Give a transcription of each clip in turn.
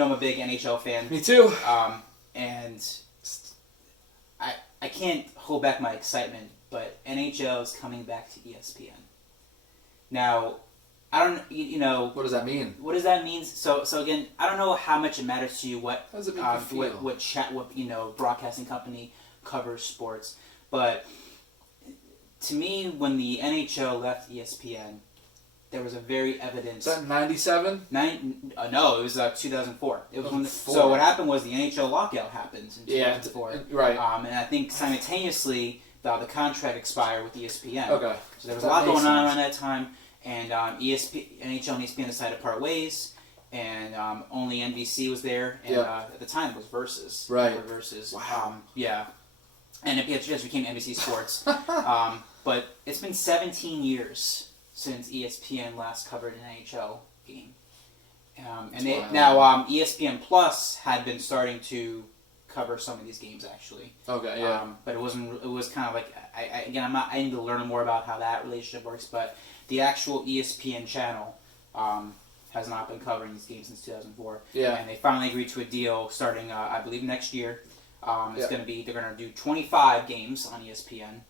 I'm a big NHL fan. Me too. And I can't hold back my excitement, but NHL is coming back to ESPN. Now, I don't, What does that mean? What does that mean? So again, I don't know how much it matters to you what How does it make you feel? what broadcasting company covers sports, but to me, when the NHL left ESPN, there was a very evident. Is that 97? No, it was 2004. It was so what happened was the NHL lockout happened in 2004. Yeah, right. And I think simultaneously the contract expired with ESPN. Okay. So there was a lot going on around that time, and NHL and ESPN decided to part ways, and only NBC was there, and at the time it was Versus. Right. Versus. Wow. Yeah. And it just became NBC Sports. But it's been 17 years since ESPN last covered an NHL game. Now ESPN Plus had been starting to cover some of these games actually. Okay, yeah. But it was kind of like I need to learn more about how that relationship works, but the actual ESPN channel has not been covering these games since 2004. Yeah. And they finally agreed to a deal starting I believe next year. They're going to do 25 games on ESPN.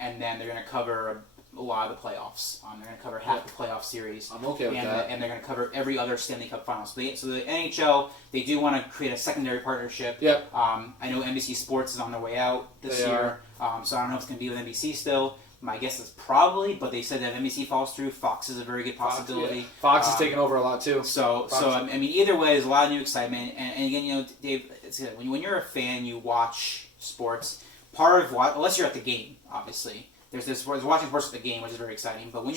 And then they're going to cover a lot of the playoffs. They're going to cover half the playoff series. I'm okay with that. And they're going to cover every other Stanley Cup final. So the NHL, they do want to create a secondary partnership. Yep. I know NBC Sports is on their way out this year. So I don't know if it's going to be with NBC still. My guess is probably, but they said that if NBC falls through, Fox is a very good possibility. Fox is taking over a lot too. So I mean, either way, there's a lot of new excitement. And again, Dave, it's good. When you're a fan, you watch sports. Part of unless you're at the game, obviously, there's watching sports at the game, which is very exciting. But when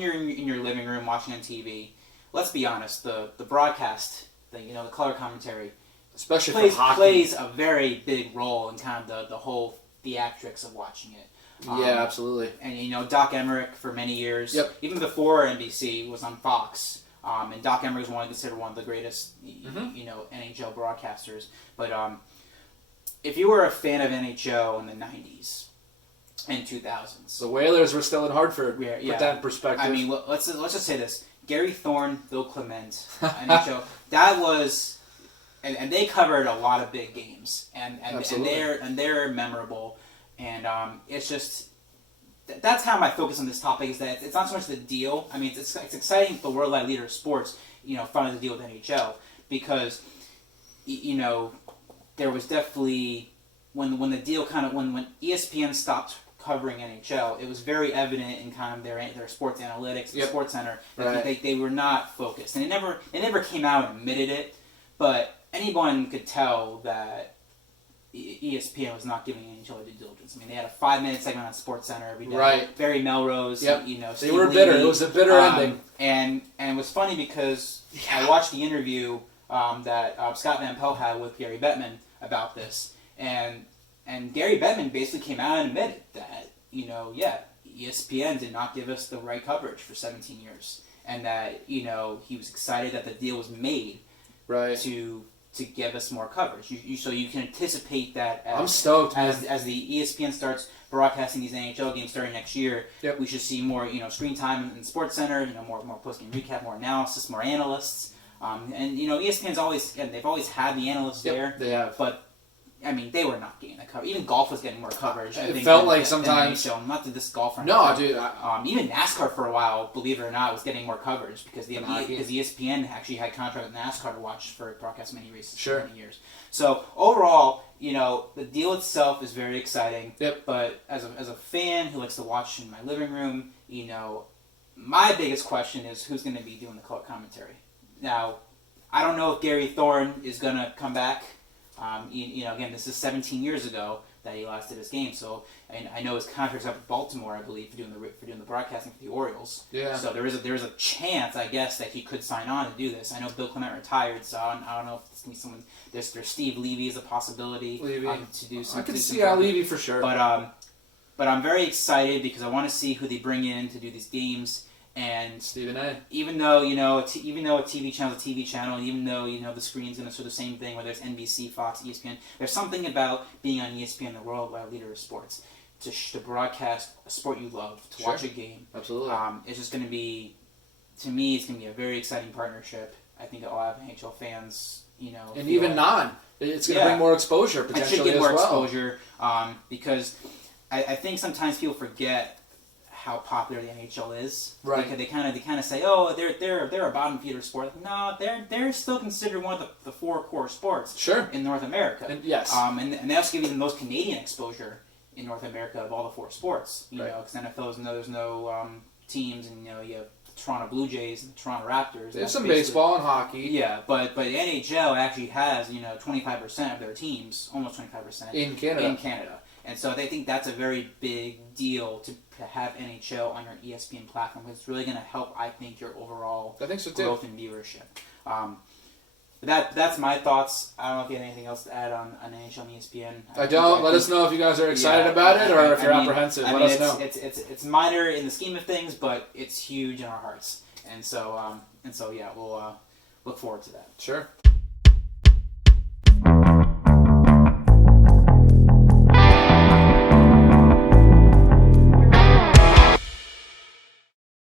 you're in your living room watching on TV, let's be honest, the broadcast, the color commentary, especially plays a very big role in kind of the whole theatrics of watching it. Yeah, absolutely. And Doc Emmerich for many years, even before NBC was on Fox, and Doc Emmerich is considered one of the greatest, NHL broadcasters. But if you were a fan of NHL in the 90s and 2000s, the Whalers were still in Hartford. Put that in perspective. I mean, let's just say this: Gary Thorne, Bill Clement, NHL. That was, and they covered a lot of big games, and they're memorable. And it's just, that's how my focus on this topic is that it's not so much the deal. I mean, it's exciting for the worldwide leader of sports, finally the deal with NHL, because, there was definitely, when the deal when ESPN stopped covering NHL, it was very evident in kind of their sports analytics, the Sports Center, that they were not focused. And it never came out and admitted it, but anyone could tell that ESPN was not giving NHL due diligence. I mean, they had a 5-minute segment on Sports Center every day. Right. Barry Melrose. Yep. Steve they were Levy. bitter. It was a bitter ending. And it was funny because I watched the interview that Scott Van Pelt had with Gary Bettman about this, and Gary Bettman basically came out and admitted that ESPN did not give us the right coverage for 17 years, and that he was excited that the deal was made. Right. To give us more coverage. So you can anticipate that I'm stoked, as the ESPN starts broadcasting these NHL games starting next year, we should see more screen time in Sports Center, more post-game recap, more analysis, more analysts. And ESPN's always they've always had the analysts there. They have. But I mean, they were not getting that coverage. Even golf was getting more coverage. I think, felt like sometimes. Not that this golfer. No, dude. Even NASCAR for a while, believe it or not, was getting more coverage because ESPN actually had contract with NASCAR to watch for broadcast many races for many years. So overall, the deal itself is very exciting. Yep. But as a fan who likes to watch in my living room, my biggest question is who's going to be doing the color commentary. Now, I don't know if Gary Thorne is going to come back. Again, this is 17 years ago that he last did his game. So, and I know his contract's up with Baltimore, I believe, for doing the broadcasting for the Orioles. Yeah. So there is a chance, I guess, that he could sign on to do this. I know Bill Clement retired, so I don't know if it's gonna be someone. There's Steve Levy is a possibility to do some. I can see Levy for sure. But I'm very excited because I want to see who they bring in to do these games. And Stephen A. Even though a TV channel is a TV channel, and even though the screen's going to show the same thing, whether it's NBC, Fox, ESPN, there's something about being on ESPN, the worldwide leader of sports, to broadcast a sport you love, watch a game. Absolutely. It's just going to be, to me, it's going to be a very exciting partnership. I think a lot of NHL fans, and even it's going to bring more exposure it potentially should get as more well. exposure because I think sometimes people forget how popular the NHL is. Right. Because they kind of say, oh, they're a bottom feeder sport. No, they're still considered one of the four core sports. Sure. In North America. And, yes. And they also give you the most Canadian exposure in North America of all the four sports. Right. Because NFL there's no teams, and you have the Toronto Blue Jays and the Toronto Raptors. There's some baseball and hockey. Yeah, but the NHL actually has 25% of their teams, almost 25% in Canada. And so they think that's a very big deal to have NHL on your ESPN platform. It's really going to help, I think, your overall growth in viewership. But that's my thoughts. I don't know if you have anything else to add on NHL and ESPN. I don't. Let us know if you guys are excited about it or if you're apprehensive. Let us know. It's minor in the scheme of things, but it's huge in our hearts. And so yeah, we'll look forward to that. Sure.